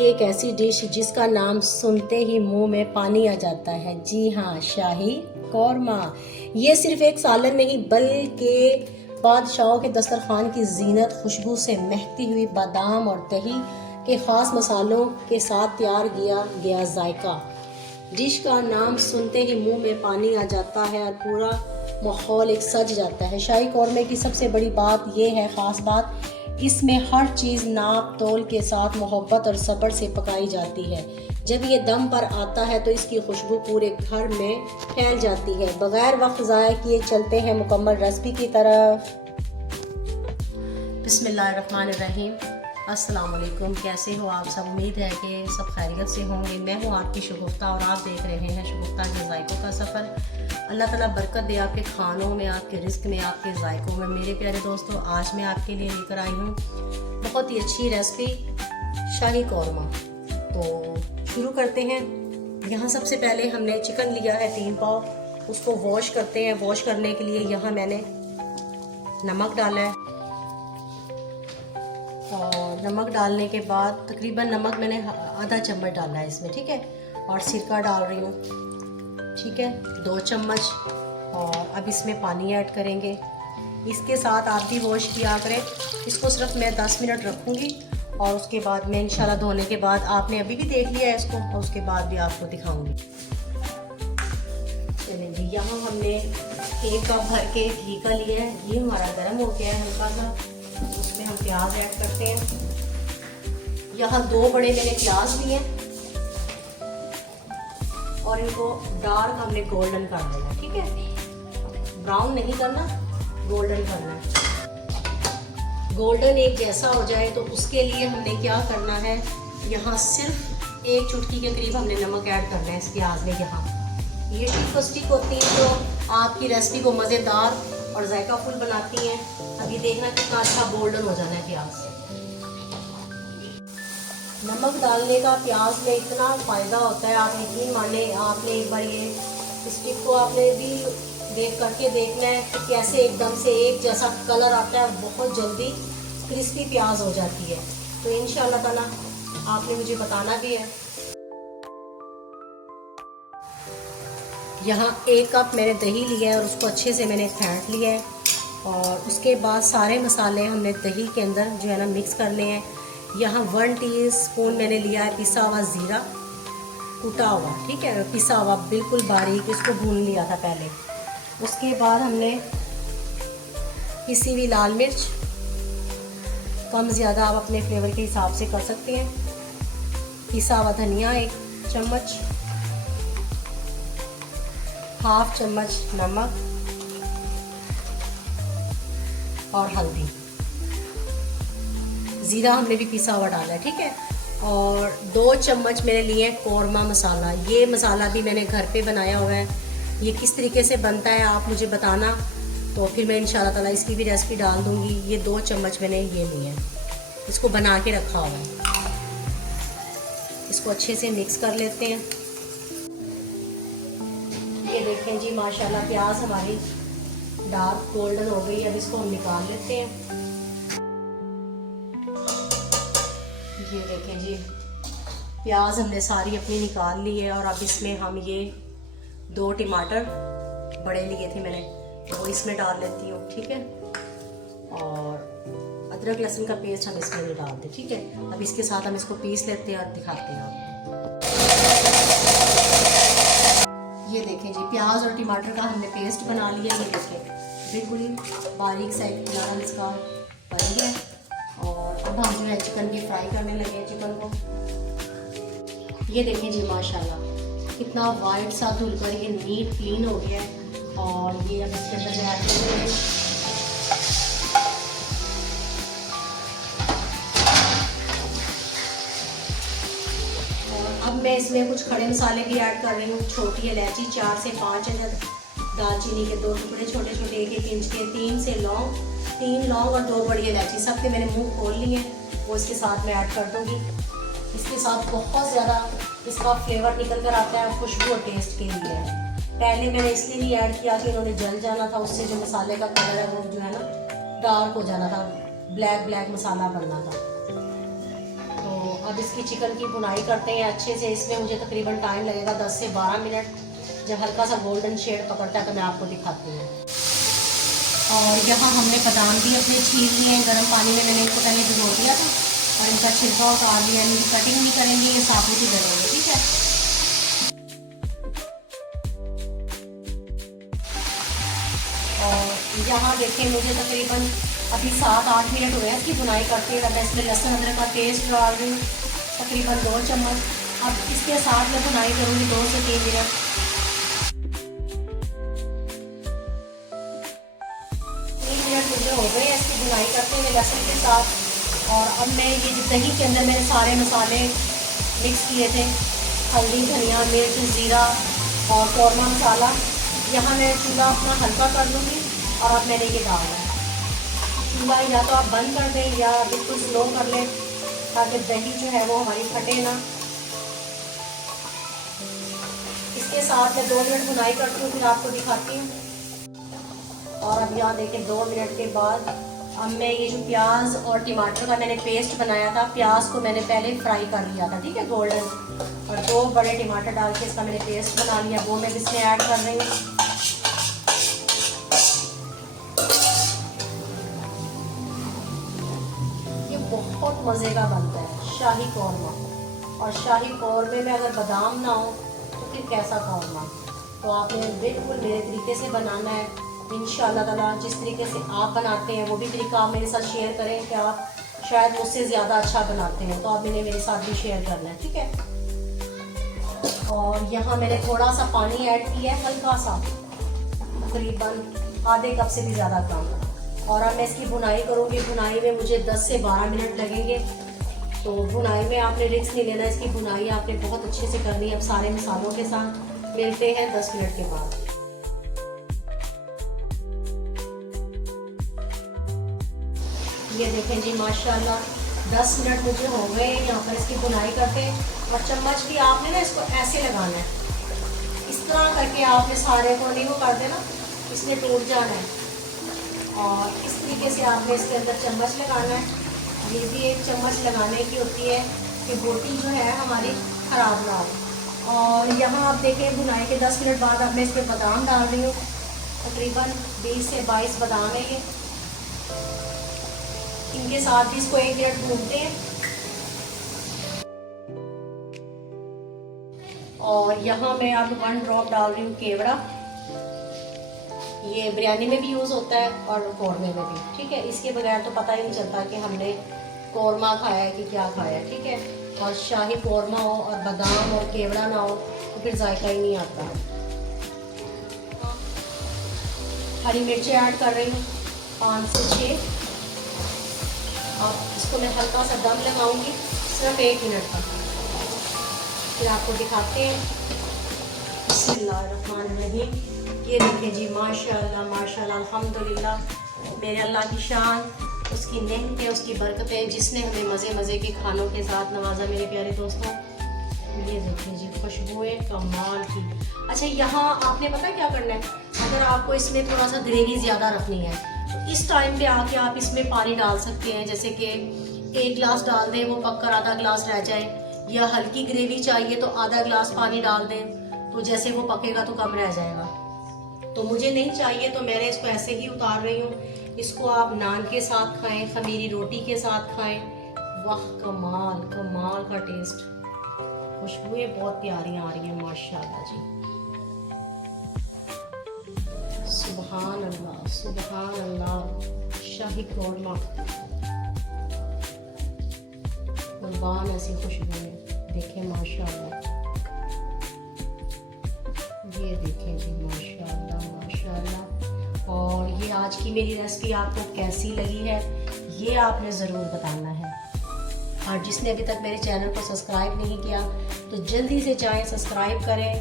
एक ऐसी डिश जिसका नाम सुनते ही मुंह में पानी आ जाता है। जी हाँ, शाही कौरमा। ये सिर्फ एक सालन नहीं बल्कि बादशाहों के दस्तरखान की जीनत, खुशबू से महकती हुई बादाम और दही के ख़ास मसालों के साथ तैयार किया गया जायका। डिश का नाम सुनते ही मुंह में पानी आ जाता है और पूरा माहौल एक सज जाता है। शाही कौरमे की सबसे बड़ी बात यह है, ख़ास बात, इसमें हर चीज़ नाप तोल के साथ मोहब्बत और सब्र से पकाई जाती है। जब ये दम पर आता है तो इसकी खुशबू पूरे घर में फैल जाती है। बगैर वक्त ज़ाया किए चलते हैं मुकम्मल रेसिपी की तरफ। बिस्मिल्लाहिर्रहमानिर्रहीम। अस्सलाम वालेकुम। कैसे हो आप सब? उम्मीद है कि सब खैरियत से होंगे। मैं हूँ आपकी शगुफ्ता और आप देख रहे हैं शगुफ्ता के जायकों का सफ़र। अल्लाह ताला बरकत दे आपके खानों में, आपके रिस्क में, आपके जायकों में। मेरे प्यारे दोस्तों, आज मैं आपके लिए लेकर आई हूँ बहुत ही अच्छी रेसिपी, शाही कौरमा। तो शुरू करते हैं। यहाँ सबसे पहले हमने चिकन लिया है 3 पाव, उसको वॉश करते हैं। वॉश करने के लिए यहाँ मैंने नमक डाला है और नमक डालने के बाद तकरीबन नमक मैंने आधा चम्मच डाला है इसमें, ठीक है। और सिरका डाल रही हूँ, ठीक है, 2 चम्मच। और अब इसमें पानी ऐड करेंगे। इसके साथ आप भी वॉश किया करें। इसको सिर्फ मैं 10 मिनट रखूँगी और उसके बाद मैं इंशाल्लाह धोने के बाद, आपने अभी भी देख लिया है इसको, और उसके बाद भी आपको दिखाऊंगी। चलिए जी, यहाँ हमने 1 कप भर के घी का लिया है। घी हमारा गर्म हो गया है हल्का सा। उसमें हम प्याज ऐड करते हैं। यहाँ 2 बड़े मैंने प्याज लिए और इनको डार्क हमने गोल्डन कर देना, ठीक है। ब्राउन नहीं करना, गोल्डन करना है। गोल्डन एक जैसा हो जाए तो उसके लिए हमने क्या करना है, यहाँ सिर्फ 1 चुटकी के करीब हमने नमक ऐड करना है इस प्याज में। यहाँ ये टिक होती है जो आपकी रेसिपी को मज़ेदार और जायका फुल बनाती हैं। अब ये देखना कितना अच्छा गोल्डन हो जाना है प्याज। नमक डालने का प्याज में इतना फ़ायदा होता है, आप यकीन माने। आपने एक बार ये स्टिक को आपने भी देख करके देखना है कि कैसे एकदम से एक जैसा कलर आता है, बहुत जल्दी क्रिस्पी प्याज हो जाती है। तो इंशाल्लाह ताला आपने मुझे बताना भी है। यहाँ 1 कप मैंने दही लिया है और उसको अच्छे से मैंने फेंट लिया है। और उसके बाद सारे मसाले हमने दही के अंदर जो है ना मिक्स करने हैं। यहाँ 1 टीस्पून मैंने लिया है पिसा हुआ ज़ीरा, कुटा हुआ, ठीक है, पिसा हुआ बिल्कुल बारीक, इसको भून लिया था पहले। उसके बाद हमने पिसी हुई लाल मिर्च, कम ज़्यादा आप अपने फ्लेवर के हिसाब से कर सकते हैं। पिसा हुआ धनिया 1 चम्मच, ½ चम्मच नमक और हल्दी। ज़ीरा हमने भी पिसा हुआ डाला है, ठीक है। और 2 चम्मच मैंने लिए कौरमा मसाला। ये मसाला भी मैंने घर पे बनाया हुआ है। ये किस तरीके से बनता है आप मुझे बताना, तो फिर मैं इंशाल्लाह ताला इसकी भी रेसिपी डाल दूँगी। ये 2 चम्मच मैंने ये लिए हैं, इसको बना के रखा हुआ है। इसको अच्छे से मिक्स कर लेते हैं। ये देखें जी, माशाल्लाह प्याज हमारी डार्क गोल्डन हो गई। अब इसको हम निकाल लेते हैं। ये देखें जी, प्याज हमने सारी अपनी निकाल ली है। और अब इसमें हम ये 2 टमाटर बड़े लिए थे मैंने, वो इसमें डाल लेती हूँ, ठीक है। और अदरक लहसुन का पेस्ट हम इसमें नहीं डालते, ठीक है। अब इसके साथ हम इसको पीस लेते हैं और दिखाते हैं आपको। ये देखें जी, प्याज और टमाटर का हमने पेस्ट बना लिया। ये देखें बिल्कुल बारीक सा एक कलर इसका बन गया। और अब हम जो है चिकन की फ्राई करने लगे हैं चिकन को। ये देखें जी, माशाल्लाह कितना वाइट सा धुल कर ये नीट क्लीन हो गया है। और ये अब इसके अंदर ऐड करेंगे और अब मैं इसमें कुछ खड़े मसाले भी ऐड कर रही हूँ। छोटी इलायची 4 से 5 अदद, दालचीनी के 2 टुकड़े छोटे छोटे 1-1 इंच के, 3 लौंग और 2 बड़ी इलायची, सब के मैंने मुंह खोल लिए हैं, वो इसके साथ मैं ऐड कर दूँगी। इसके साथ बहुत ज़्यादा इसका फ्लेवर निकल कर आता है खुशबू और टेस्ट के लिए। पहले मैंने इसलिए नहीं ऐड किया कि इन्होंने जल जाना था, उससे जो मसाले का कलर है वो जो है ना डार्क हो जाना था, ब्लैक मसाला बनना था। तो अब इसकी चिकन की भुनाई करते हैं अच्छे से। इसमें मुझे तकरीबन टाइम लगेगा 10 से 12 मिनट। जब हल्का सा गोल्डन शेड पकड़ता है तो मैं आपको दिखाती हूँ। और यहाँ हमने बादाम भी अपने छील लिए हैं, गर्म पानी में मैंने इनको पहले भिगो दिया था और इनका छिलका उतार लिया। इनकी कटिंग नहीं करेंगे, ये साबुत ही डलेंगे, ठीक है। और यहाँ देखें मुझे तकरीबन अभी 7-8 मिनट हुए हैं इसकी भुनाई करते हुए। मैं इसमें लहसुन अदरक का पेस्ट डाल रही हूँ तकरीबन 2 चम्मच। अब इसके साथ मैं भुनाई करूँगी 2 से 3 मिनट। 3 मिनट मुझे हो गए इसकी भुनाई करते हुए लहसुन के साथ। और अब मैं ये दही के अंदर मैंने सारे मसाले मिक्स किए थे, हल्दी, धनिया, मिर्च, ज़ीरा और कौरमा मसाला। यहाँ मैं चूल्हा अपना हल्का कर लूँगी और अब मैंने ये डालना है। चूल्हा या तो आप बंद कर दें या बिल्कुल स्लो कर लें ताकि दही जो है वो हमारी फटे ना। इसके साथ मैं 2 मिनट भुनाई करती हूँ, फिर आपको दिखाती हूँ। और अब यहाँ देखें 2 मिनट के बाद अब मैं ये जो प्याज और टमाटर का मैंने पेस्ट बनाया था, प्याज को मैंने पहले फ्राई कर लिया था, ठीक है, गोल्डन। और 2 बड़े टमाटर डाल के इसका मैंने पेस्ट बना लिया, वो मैं इसमें ऐड कर रही हूँ। बहुत मज़े का बनता है शाही कौरमा। और शाही कौरमे में अगर बादाम ना हो तो फिर कैसा कौरमा। तो आपने बिल्कुल मेरे तरीके से बनाना है इंशाअल्लाह ताला। जिस तरीके से आप बनाते हैं वो भी तरीका आप मेरे साथ शेयर करें कि आप शायद मुझसे ज़्यादा अच्छा बनाते हैं, तो आप मैंने मेरे साथ भी शेयर करना है, ठीक है। और यहाँ मैंने थोड़ा सा पानी ऐड किया है, हल्का सा, तकरीबन आधे कप से भी ज़्यादा कम। और अब मैं इसकी भुनाई करूँगी। भुनाई में मुझे 10 से 12 मिनट लगेंगे। तो भुनाई में आपने रिस्क नहीं लेना, इसकी भुनाई आपने बहुत अच्छे से करनी है। अब सारे मसालों के साथ मिलते हैं 10 मिनट के बाद। ये देखें जी माशाल्लाह 10 मिनट मुझे हो गए यहाँ पर इसकी भुनाई करते। और चम्मच भी आपने ना इसको ऐसे लगाना है, इस तरह करके आपने सारे को नहीं वो कर देना, इसने टूट जाना है। और इस तरीके से आपने इसके अंदर चम्मच लगाना है। ये भी एक चम्मच लगाने की होती है कि बोटी जो है हमारी ख़राब ना हो। और यहाँ आप देखें भुनाई के 10 मिनट बाद अब मैं इस पर बादाम डाल रही हूँ। तकरीबन 20 से 22 बादाम है ये। इनके साथ भी इसको 1 मिनट भूनते हैं। और यहाँ मैं अब 1 ड्रॉप डाल रही हूँ केवड़ा। ये बिरयानी में भी यूज़ होता है और कौरमे में भी, ठीक है। इसके बगैर तो पता ही नहीं चलता कि हमने कौरमा खाया है कि क्या खाया है, ठीक है। और शाही कौरमा हो और बादाम और केवड़ा ना हो तो फिर जायका ही नहीं आता। हरी मिर्चें ऐड कर रही हूँ 5 से 6। और इसको मैं हल्का सा दम लगाऊंगी सिर्फ 1 मिनट तक, फिर आपको दिखाते हैं। बिस्मिल्लाहिर्रहमानिर्रहीम। ये देखिए जी माशाल्लाह माशाल्लाह अल्हम्दुलिल्लाह। मेरे अल्लाह की शान, उसकी नेमतें, उसकी बरकतें, जिसने हमें मज़े मज़े के खानों के साथ नवाजा मेरे प्यारे दोस्तों। ये देखिए जी खुशबुएं कमाल की। अच्छा यहाँ आपने पता क्या करना है, अगर आपको इसमें थोड़ा सा ग्रेवी ज़्यादा रखनी है तो इस टाइम पे आके आप इसमें पानी डाल सकते हैं। जैसे कि 1 गिलास डाल दें, वो पककर आधा गिलास रह जाए। या हल्की ग्रेवी चाहिए तो आधा गिलास पानी डाल दें, तो जैसे वो पकेगा तो कम रह जाएगा। तो मुझे नहीं चाहिए तो मैंने इसको ऐसे ही उतार रही हूँ। इसको आप नान के साथ खाएं, खमीरी रोटी के साथ खाएं। वाह कमाल कमाल का टेस्ट। खुशबुएं बहुत प्यारी आ रही हैं माशाल्लाह जी। सुभान अल्लाह सुभान अल्लाह। शाही कौरमा कुर्बान ऐसी खुशबुएं देखें माशाल्लाह। ये देखें जी माशाल्लाह माशाल्लाह। और ये आज की मेरी रेसिपी आपको कैसी लगी है ये आपने ज़रूर बताना है। और जिसने अभी तक मेरे चैनल को सब्सक्राइब नहीं किया तो जल्दी से जाएं, सब्सक्राइब करें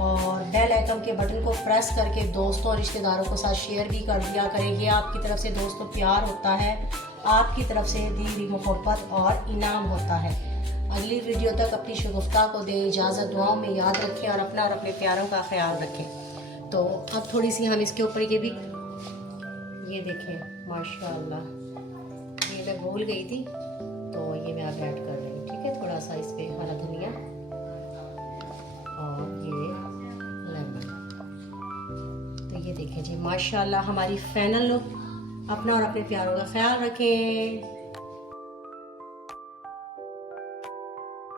और बेल आइकन के बटन को प्रेस करके दोस्तों और रिश्तेदारों के साथ शेयर भी कर दिया करें। ये आपकी तरफ से दोस्तों प्यार होता है, आपकी तरफ से दी हुई मोहब्बत और इनाम होता है। अगली वीडियो तक अपनी शगुफ्ता को दें इजाज़त, दुआओं में याद रखें और अपना और अपने प्यारों का ख्याल रखें। तो अब थोड़ी सी हम इसके ऊपर ये भी ये देखें माशाल्लाह। ये मैं भूल गई थी तो ये मैं अब ऐड कर रही हूँ, ठीक है। थोड़ा थोड़ा सा इस पे हरा धनिया और ये लेमन। तो ये देखिए जी, माशाल्लाह हमारी फाइनल लुक। अपना और अपने प्यारों का ख्याल रखें।